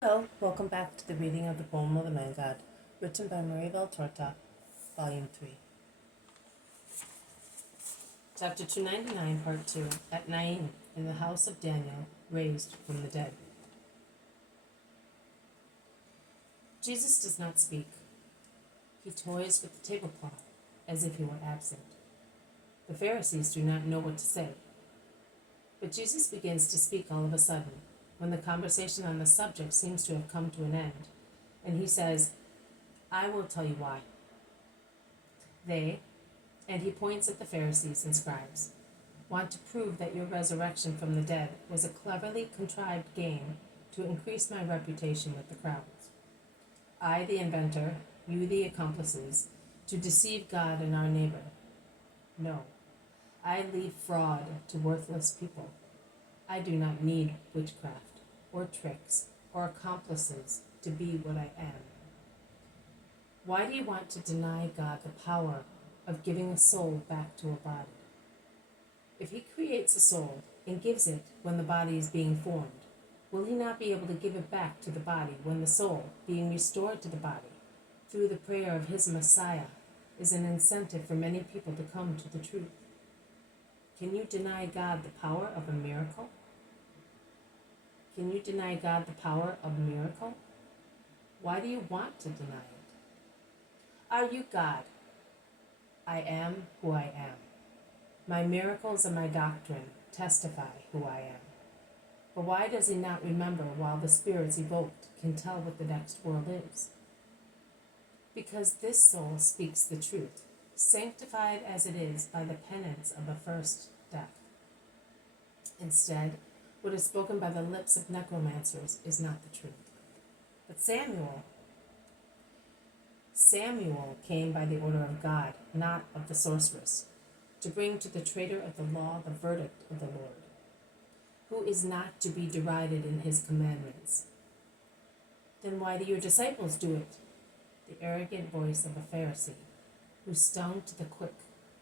Hello, welcome back to the reading of the poem of the Man God, written by Maria Valtorta, Volume 3. Chapter 299, Part 2, at Nain, in the house of Daniel, raised from the dead. Jesus does not speak. He toys with the tablecloth, as if he were absent. The Pharisees do not know what to say. But Jesus begins to speak all of a sudden, when the conversation on the subject seems to have come to an end, and he says, "I will tell you why. They," and he points at the Pharisees and scribes, "want to prove that your resurrection from the dead was a cleverly contrived game to increase my reputation with the crowds. I, the inventor, you, the accomplices, to deceive God and our neighbor. No, I leave fraud to worthless people. I do not need witchcraft, or tricks, or accomplices to be what I am. Why do you want to deny God the power of giving a soul back to a body? If he creates a soul and gives it when the body is being formed, will he not be able to give it back to the body when the soul, being restored to the body, through the prayer of his Messiah, is an incentive for many people to come to the truth? Can you deny God the power of a miracle? Can you deny God the power of a miracle? Why do you want to deny it? Are you God? I am who I am. My miracles and my doctrine testify who I am. But why does he not remember while the spirits evoked can tell what the next world is? Because this soul speaks the truth, sanctified as it is by the penance of a first death. Instead, what is spoken by the lips of necromancers is not the truth. But Samuel came by the order of God, not of the sorceress, to bring to the traitor of the law the verdict of the Lord, who is not to be derided in his commandments. Then why do your disciples do it? The arrogant voice of a Pharisee, who stung to the quick,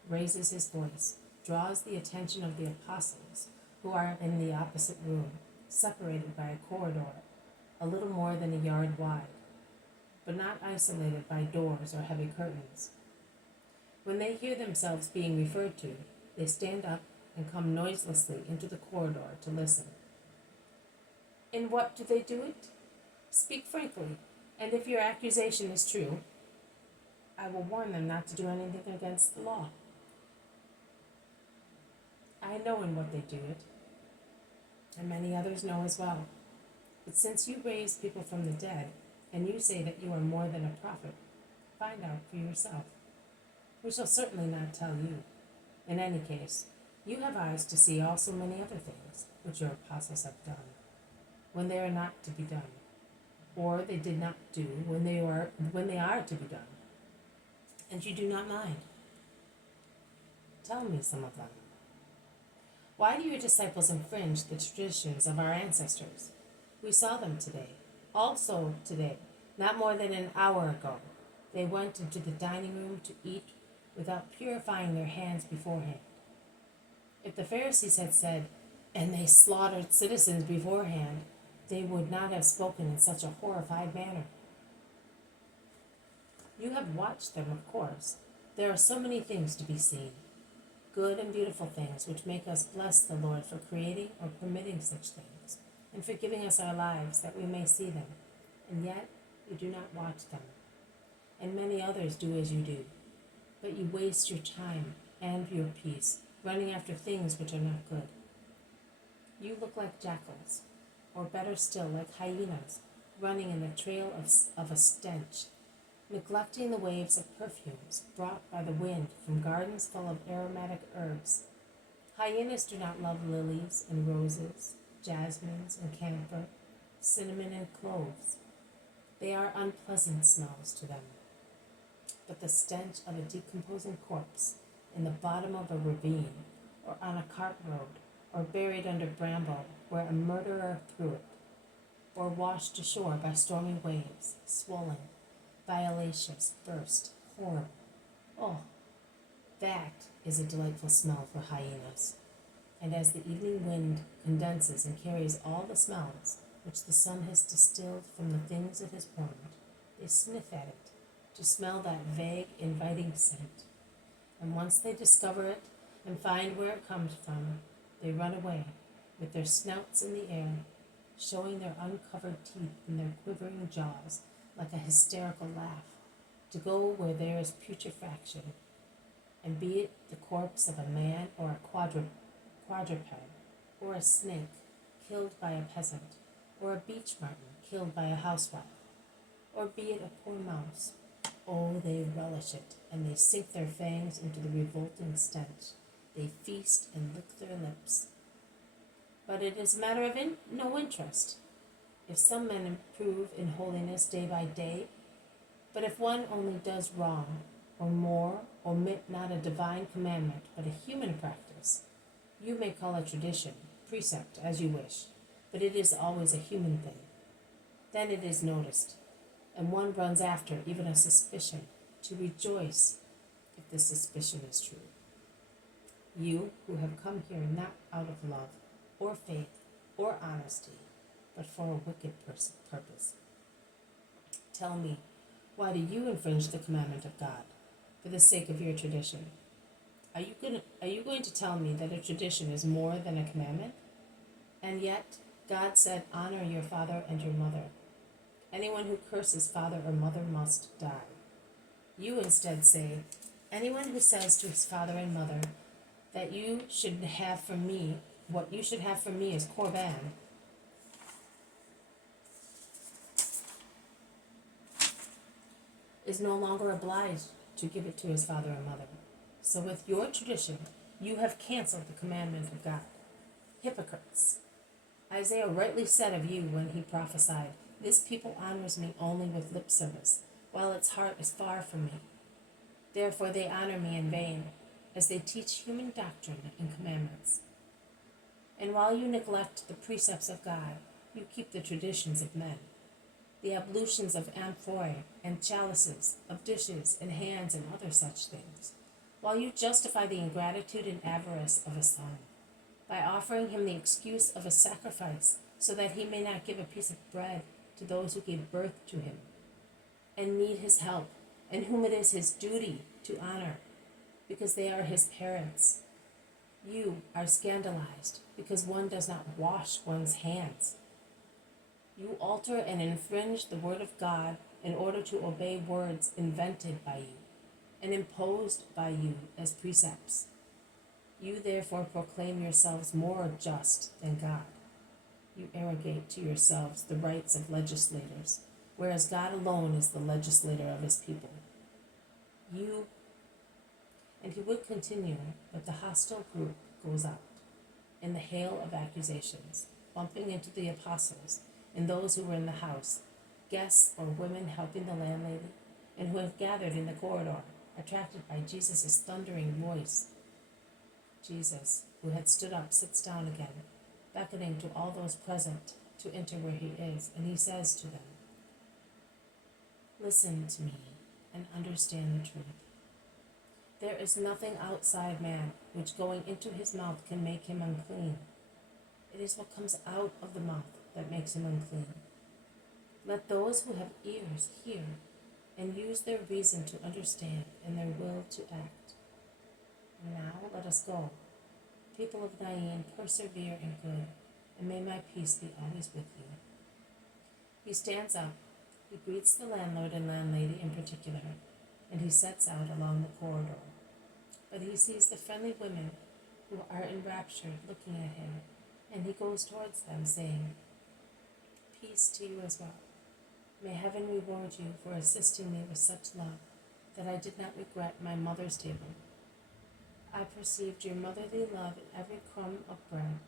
raises his voice, draws the attention of the apostles, who are in the opposite room, separated by a corridor, a little more than a yard wide, but not isolated by doors or heavy curtains. When they hear themselves being referred to, they stand up and come noiselessly into the corridor to listen. In what do they do it? Speak frankly, and if your accusation is true, I will warn them not to do anything against the law. I know in what they do it, and many others know as well. But since you raise people from the dead, and you say that you are more than a prophet, find out for yourself. We shall certainly not tell you. In any case, you have eyes to see also many other things which your apostles have done, when they are not to be done, or they did not do when they are to be done, and you do not mind. Tell me some of them. Why do your disciples infringe the traditions of our ancestors? We saw them today. Also today, not more than an hour ago, they went into the dining room to eat without purifying their hands beforehand. If the Pharisees had said, "And they slaughtered citizens beforehand," they would not have spoken in such a horrified manner. You have watched them, of course. There are so many things to be seen, good and beautiful things which make us bless the Lord for creating or permitting such things, and for giving us our lives that we may see them, and yet you do not watch them. And many others do as you do, but you waste your time and your peace running after things which are not good. You look like jackals, or better still, like hyenas, running in the trail of a stench, neglecting the waves of perfumes brought by the wind from gardens full of aromatic herbs. Hyenas do not love lilies and roses, jasmines and camphor, cinnamon and cloves. They are unpleasant smells to them. But the stench of a decomposing corpse in the bottom of a ravine, or on a cart road, or buried under bramble where a murderer threw it, or washed ashore by stormy waves, swollen, violaceous, burst, horrible. Oh, that is a delightful smell for hyenas. And as the evening wind condenses and carries all the smells, which the sun has distilled from the things it has warmed. They sniff at it, to smell that vague, inviting scent. And once they discover it and find where it comes from, they run away, with their snouts in the air, showing their uncovered teeth and their quivering jaws like a hysterical laugh, to go where there is putrefaction, and be it the corpse of a man or a quadruped, or a snake killed by a peasant, or a beech marten killed by a housewife, or be it a poor mouse. Oh, they relish it, and they sink their fangs into the revolting stench. They feast and lick their lips. But it is a matter of no interest. If some men improve in holiness day by day, but if one only does wrong, or more, omit not a divine commandment, but a human practice, you may call it tradition, precept, as you wish, but it is always a human thing. Then it is noticed, and one runs after even a suspicion, to rejoice if the suspicion is true. You who have come here not out of love, or faith, or honesty, but for a wicked purpose. Tell me, why do you infringe the commandment of God, for the sake of your tradition? Are you going to tell me that a tradition is more than a commandment? And yet, God said, honor your father and your mother. Anyone who curses father or mother must die. You instead say, anyone who says to his father and mother that you should have from me, what you should have from me is korban, is no longer obliged to give it to his father or mother. So with your tradition, you have canceled the commandment of God. Hypocrites! Isaiah rightly said of you when he prophesied, this people honors me only with lip service, while its heart is far from me. Therefore they honor me in vain, as they teach human doctrine and commandments. And while you neglect the precepts of God, you keep the traditions of men, the ablutions of amphorae and chalices, of dishes and hands and other such things, while you justify the ingratitude and avarice of a son, by offering him the excuse of a sacrifice, so that he may not give a piece of bread to those who gave birth to him, and need his help, and whom it is his duty to honor, because they are his parents. You are scandalized, because one does not wash one's hands. You alter and infringe the word of God in order to obey words invented by you, and imposed by you as precepts. You therefore proclaim yourselves more just than God. You arrogate to yourselves the rights of legislators, whereas God alone is the legislator of his people. And he would continue, but the hostile group goes out, in the hail of accusations, bumping into the apostles and those who were in the house, guests or women helping the landlady, and who have gathered in the corridor, attracted by Jesus' thundering voice. Jesus, who had stood up, sits down again, beckoning to all those present to enter where he is, and he says to them, listen to me and understand the truth. There is nothing outside man which going into his mouth can make him unclean. It is what comes out of the mouth that makes him unclean. Let those who have ears hear, and use their reason to understand and their will to act. And now let us go. People of Nain, persevere in good, and may my peace be always with you. He stands up, he greets the landlord and landlady in particular, and he sets out along the corridor. But he sees the friendly women who are enraptured looking at him, and he goes towards them, saying, peace to you as well. May heaven reward you for assisting me with such love that I did not regret my mother's table. I perceived your motherly love in every crumb of bread,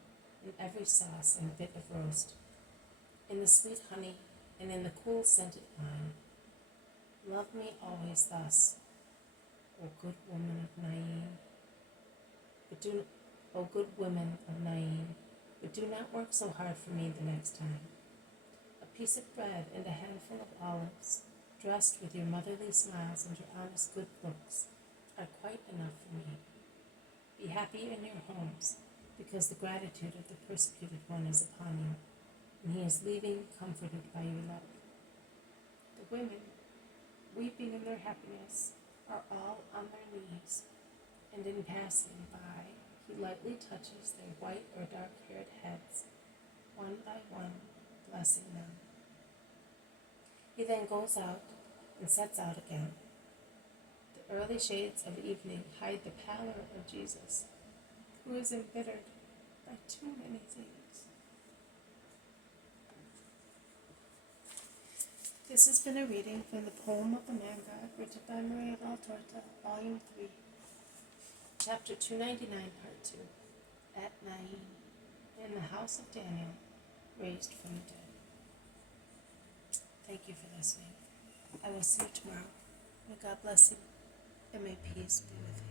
in every sauce and bit of roast, in the sweet honey and in the cool scented wine. Love me always thus, O good woman of Nain. O good women of Nain, but do not work so hard for me the next time. A piece of bread and a handful of olives, dressed with your motherly smiles and your honest good looks, are quite enough for me. Be happy in your homes, because the gratitude of the persecuted one is upon you. and he is leaving comforted by your love. The women, weeping in their happiness, are all on their knees, and in passing by, he lightly touches their white or dark-haired heads, one by one, blessing them. He then goes out and sets out again. The early shades of evening hide the pallor of Jesus, who is embittered by too many things. This has been a reading from the poem of the Man God, written by Maria Valtorta, Volume 3, Chapter 299, Part 2, at Nain, in the house of Daniel, raised from the dead. Thank you for listening. I will see you tomorrow. May God bless you, and may peace be with you.